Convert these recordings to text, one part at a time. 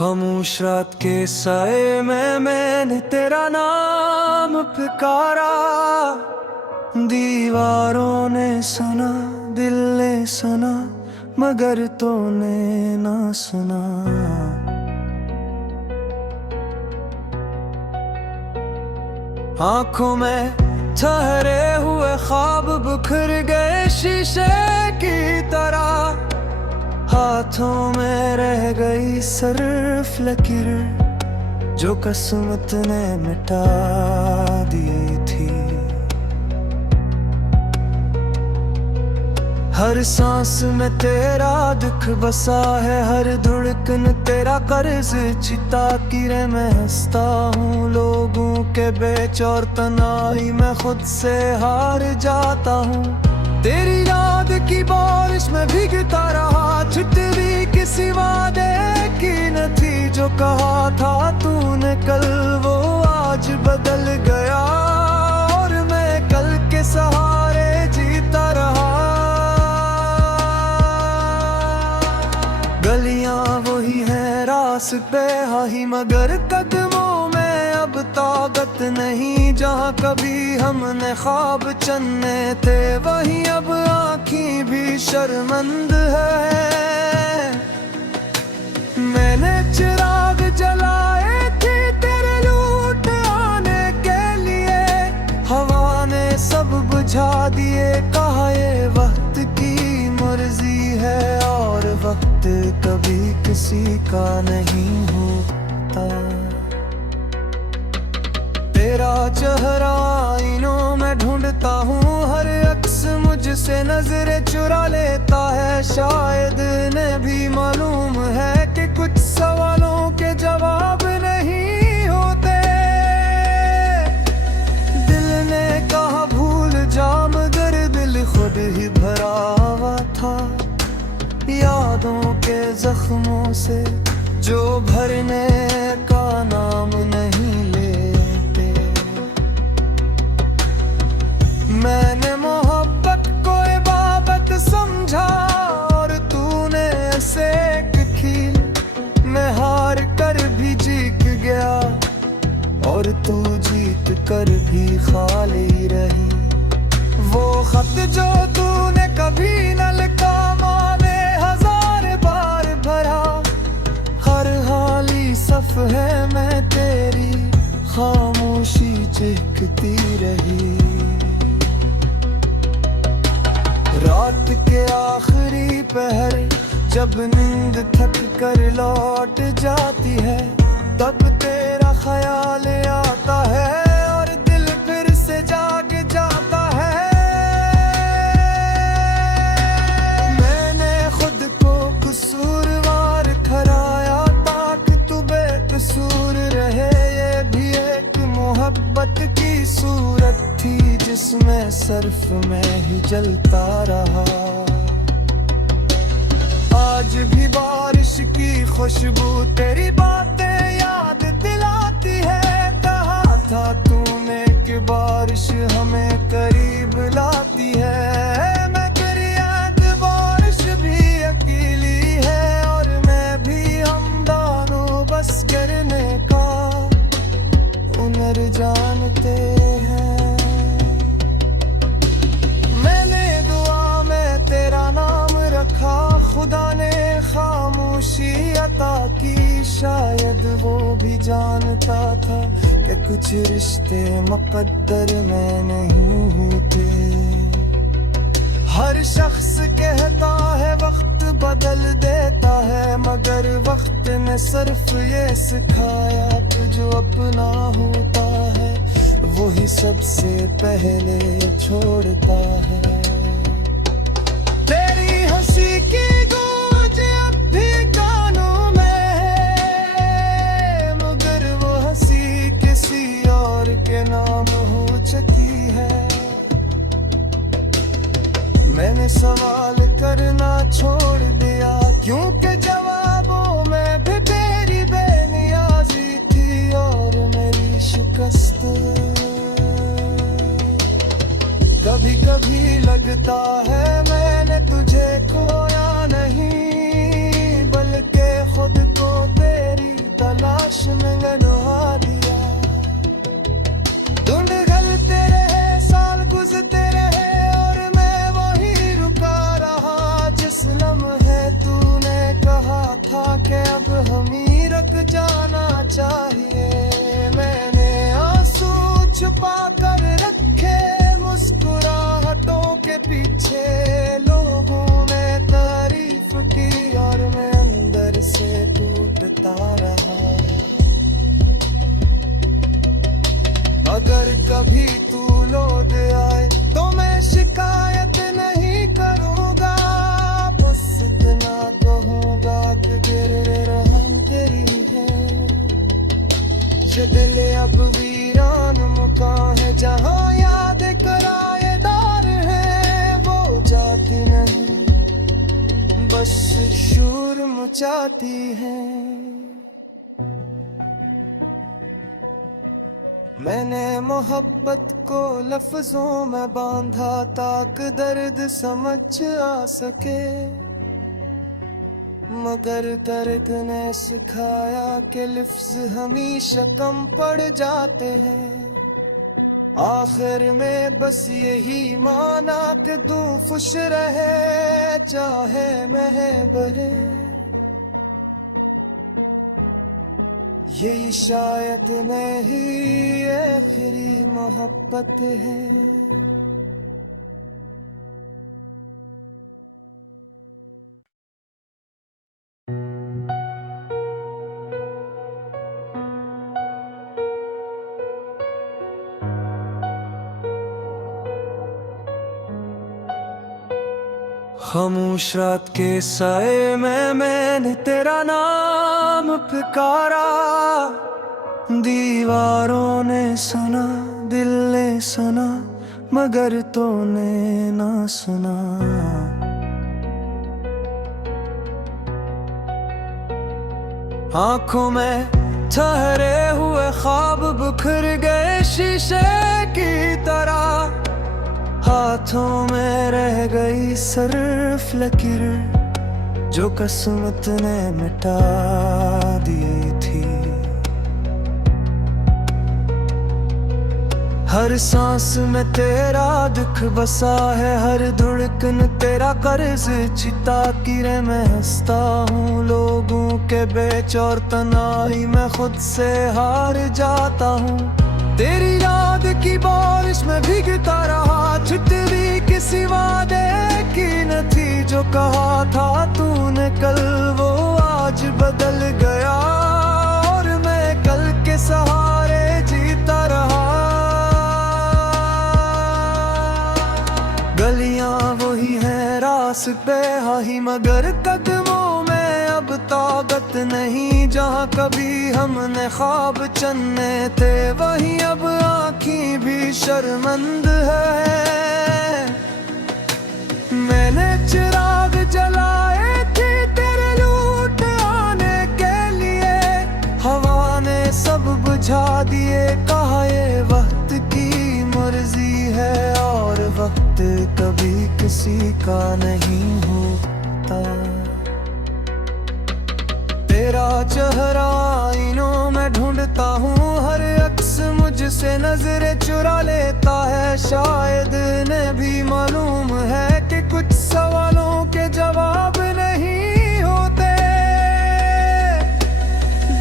खामोश रात के साए में मैंने तेरा नाम पुकारा। दीवारों ने सुना, दिल ने सुना, मगर तूने ना सुना। आंखों में ठहरे हुए ख्वाब बिखर गए शीशे की तरह। हाथों में रह गई सिर्फ लकीर जो किस्मत ने मिटा दी थी। हर सांस में तेरा दुख बसा है, हर धड़कन तेरा कर्ज चिता की रे। मैं हंसता हूँ लोगों के बेच और तनाई में खुद से हार जाता हूँ। तेरी याद की बारिश में भीगता रहा, छुट्टी किसी वादे की न थी। जो कहा था तूने कल वो आज बदल गया, और मैं कल के सहारे जीता रहा। गलियां वही हैं, रास्ते हाही, मगर कदमों में अब ताकत नहीं। जहाँ कभी हमने ख्वाब चन्ने थे, वहीं अब आँखें भी शर्मंद है। मैंने चिराग जलाए थे तेरे लूट आने के लिए, हवा ने सब बुझा दिए। कहा ये वक्त की मर्जी है, और वक्त कभी किसी का नहीं होता। तेरा चेहरा आईनों में ढूंढता हूँ, हर अक्स मुझसे नजरें चुरा लेता है। शायद इन्हें भी मालूम है कि कुछ सवालों के जवाब नहीं होते। दिल ने कहा भूल जा, मगर दिल खुद ही भरा हुआ था यादों के जख्मों से जो भरने का नाम नहीं लेते। मैंने मोहब्बत को इबादत समझा, और तूने ऐसे एक खील में हार कर भी जीत गया, और तू जीत कर भी खाली रही। वो खत जो तूने कभी न लिखा, माने हजार बार भरा। हर हाली सफ है मैं तेरी खामोशी चिखती रही। रात के आखिरी पहर जब नींद थक कर लौट जाती है, तब तेरा ख्याल आता है, और दिल फिर से जाग जाता है। मैंने खुद को कसूरवार ठहराया ताकि तू बेकसूर रहे। ये भी एक मोहब्बत की सूरत थी जिसमें सिर्फ मैं ही जलता रहा। आज भी बारिश की खुशबू तेरी बातें याद दिलाती है। कहा था तूने कि बारिश हमें करीब लाती है, मगर याद बारिश भी अकेली है, और मैं भी हम दोनों बस गिरने का हुनर जानते हैं। मैंने दुआ में तेरा नाम रखा, खुदा ने खामोशी अता की। शायद वो भी जानता था कि कुछ रिश्ते मुकद्दर में नहीं होते। हर शख्स कहता है वक्त बदल देता है, मगर वक्त ने सिर्फ ये सिखाया कि जो अपना होता है वही सबसे पहले छोड़ता है। तेरी हंसी की गूंज अब भी कानों में है, मगर वो हंसी किसी और के नाम हो चुकी है। मैंने सवाल करना छोड़ दिया, क्योंकि जवाबों में भी तेरी बेनियाजी थी और मेरी शिकस्त। कभी कभी लगता है मैंने तुझे खोया नहीं, बल्कि खुद को तेरी चाहिए। मैंने आंसू छुपा कर रखे मुस्कुराहटों के पीछे, लोगों ने तारीफ की और मैं अंदर से टूटता रहा। अगर कभी तू लौट आए तो मैं शिकायत नहीं करूँगा, बस इतना कहूँगा कि रहम तेरी है। ये दिल अब वीरान मुकाम है जहाँ याद कराएदार है, वो जाती नहीं बस शोर मचाती है। मैंने मोहब्बत को लफ्जों में बांधा ताकि दर्द समझ आ सके, मगर दर्द ने सिखाया कि लफ्ज हमेशा कम पड़ जाते हैं। आखिर में बस यही माना कि तू खुश रहे चाहे मैं बरे, यही शायद नहीं आखिरी मोहब्बत है। खामोश रात के साए में मैंने तेरा नाम पुकारा, दीवारों ने सुना दिल ने सुना मगर तूने ना सुना। आंखों में ठहरे हुए ख्वाब बिखर गए शीशे की तरह, हाथों में रह गई सिर्फ लकीर जो किस्मत ने मिटा दी थी। हर सांस में तेरा दुख बसा है, हर धड़कन तेरा कर्ज चिता की रे। मैं हंसता हूँ लोगों के बेच और तनाई में खुद से हार जाता हूँ। तेरी याद की बारिश में भीगता रहा, छुट्टी किसी वादे की न थी। जो कहा था तूने कल वो आज बदल गया और मैं कल के सहारे जीता रहा। गलियां वही हैं रास्ते हाही मगर कदमों में अब ताकत नहीं। जहाँ कभी हमने ख्वाब चन्ने थे वहीं अब आँखें भी शर्मंद है। मैंने चिराग जलाए थे तेरे लूट आने के लिए, हवा ने सब बुझा दिए। कहा ये वक्त की मर्जी है और वक्त कभी किसी का नहीं होता। तेरा चेहरा आईनों में ढूंढता हूँ, हर अक्स मुझसे नजरें चुरा लेता है। शायद इन्हें भी मालूम है कि कुछ सवालों के जवाब नहीं होते।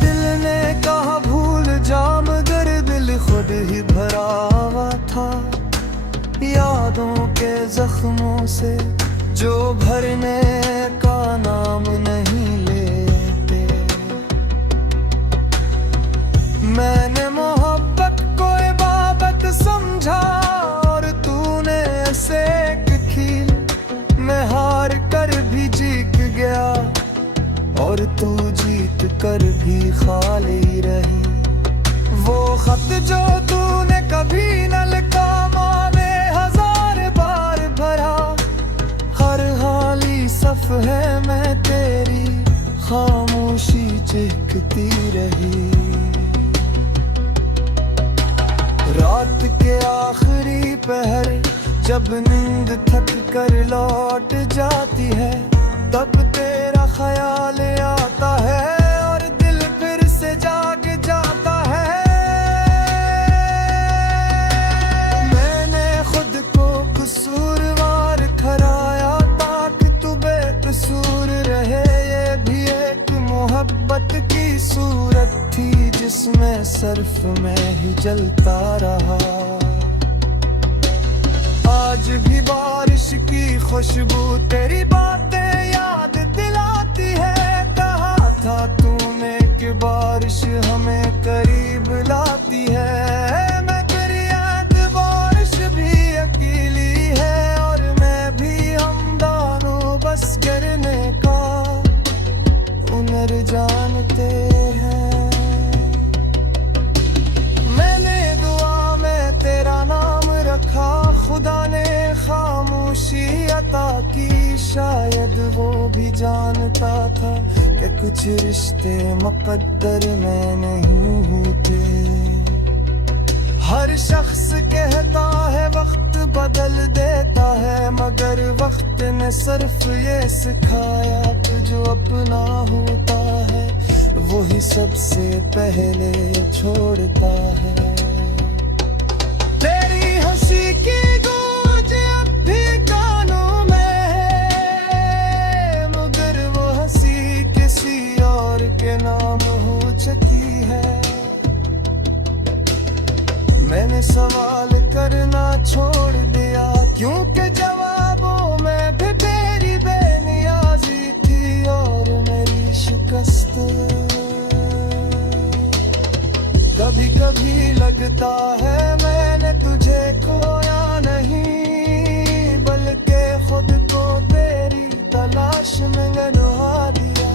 दिल ने कहा भूल जा मगर दिल खुद ही भरा हुआ था यादों के जख्मों से जो भरने का नाम नहीं लेते। मैंने मोहब्बत को इबादत समझा और तूने ऐसे खील मैं हार कर भी जीत गया और तू जीत कर भी खाली रही। वो खत जो तूने कभी न लिखा माने हजार बार भरा, हर हाली सफ है मैं तेरी खामोशी चिखती रही। रात के आखिरी पहर जब नींद थक कर लौट जाती है, तब तेरा ख्याल आता है और दिल फिर से जाग जाता है। मैंने खुद को कसूरवार ठहराया ताकि तू बेकसूर रहे। ये भी एक मोहब्बत की सूरत थी जिसमें सर्फ में ही जलता रहा। आज भी बारिश की खुशबू तेरी बातें याद दिलाती है। कहा था तूने कि बारिश हमें करीब लाती है। मैं तेरी याद बारिश भी अकेली है और मैं भी, हम दोनों बस गिरने का हुनर जानते हैं। मैंने दुआ में तेरा नाम रखा, खुदा ने खामोशी अता की। शायद वो भी जानता था कि कुछ रिश्ते मुकद्दर में नहीं होते। हर शख्स कहता है वक्त बदल देता है, मगर वक्त ने सिर्फ ये सिखाया कि जो अपना होता है वही सबसे पहले छोड़ता है। तेरी हंसी की गूंज अब भी कानों में है, मगर वो हंसी किसी और के नाम हो चुकी है। मैंने सवाल करना छोड़ दिया, क्योंकि जवाबों में भी तेरी बेनियाजी थी और मेरी शिकस्त। कभी कभी लगता है मैंने तुझे खोया नहीं, बल्कि खुद को तेरी तलाश में गंवा दिया।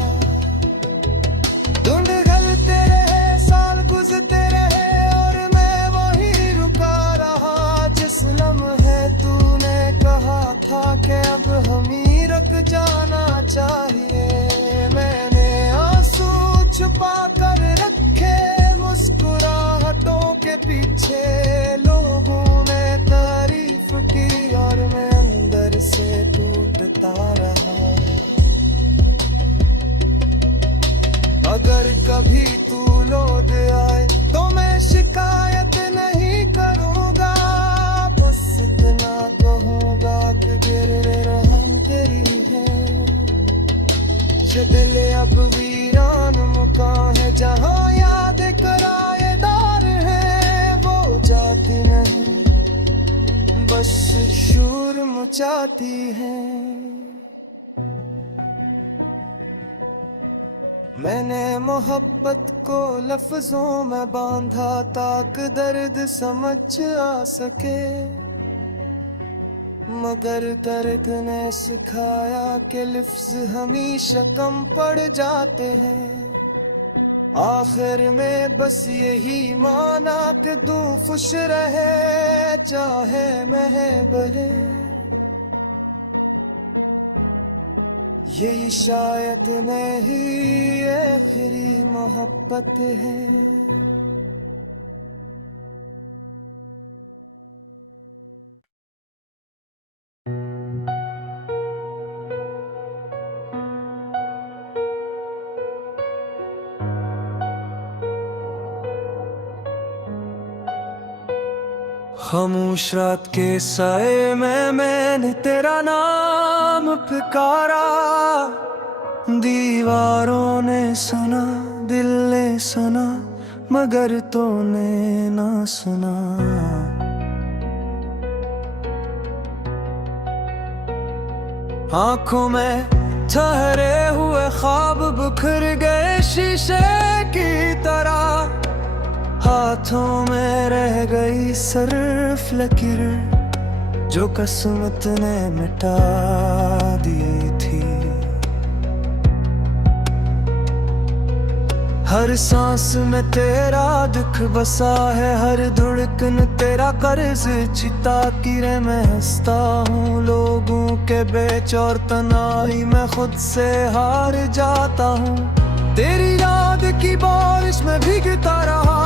ढूंढ गलते रहे, साल गुजरते रहे और मैं वही रुका रहा जिस लम्हे तूने कहा था कि अब हम ही रुक जाना चाहिए। मैंने आंसू छुपा कर रखे मुस्कुराहटों के पीछे, लोगों ने तारीफ की और मैं अंदर से टूटता रहा। अगर कभी तू लौट आए तो मैं शिकायत नहीं करूँगा, बस इतना कहूँगा कि गिर रहम तेरी है। ये दिल अब वीरान मुकाम है, जहाँ याद कराएदार है वो जाती नहीं, बस शोर मचाती है। मैंने मोहब्बत को लफ्जों में बांधा ताकि दर्द समझ आ सके, मगर दर्द ने सिखाया कि लफ्ज हमेशा कम पड़ जाते हैं। आखिर में बस यही माना कि तू खुश रहे चाहे मैं बले। यही शायद नहीं आखिरी मोहब्बत है। खामोश रात के साए में मैंने तेरा नाम पुकारा, दीवारों ने सुना, दिल ने सुना, मगर तूने ना सुना। आंखों में ठहरे हुए ख्वाब बिखर गए शीशे की तरह, हाथों में रह गई सिर्फ लकीर जो किस्मत ने मिटा दी थी। हर सांस में तेरा दुख बसा है, हर धड़कन तेरा कर्ज चिता की रे। मैं हंसता हूँ लोगों के बेच और तनाई मैं खुद से हार जाता हूँ। तेरी याद की बारिश में भीगता रहा।